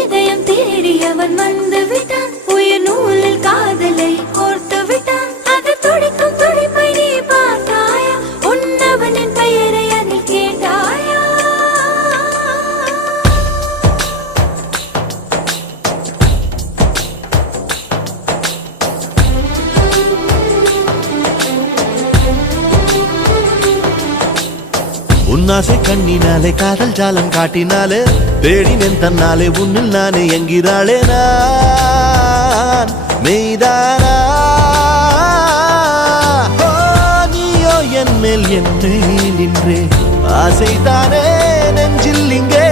இதயம் தேடி அவன் வந்து விட்டான். உயிர் நூலில் காதலை கோர்த்து விட்டான். அது துடிக்கும் துடிப்பை நீ பார்த்தாயா? உன்னவனின் பெயரை அதில் கேட்டாயா? உன்னாசை கண்ணினாலே காதல் ஜாலம் காட்டினாலே தேடினேன் தன்னாலே உன்னில் நானே என்கிறாளே நான் மெய்தானா? நீயோ என் மேல் என்னே நின்றே ஆசைதானே நெஞ்சில் இங்கே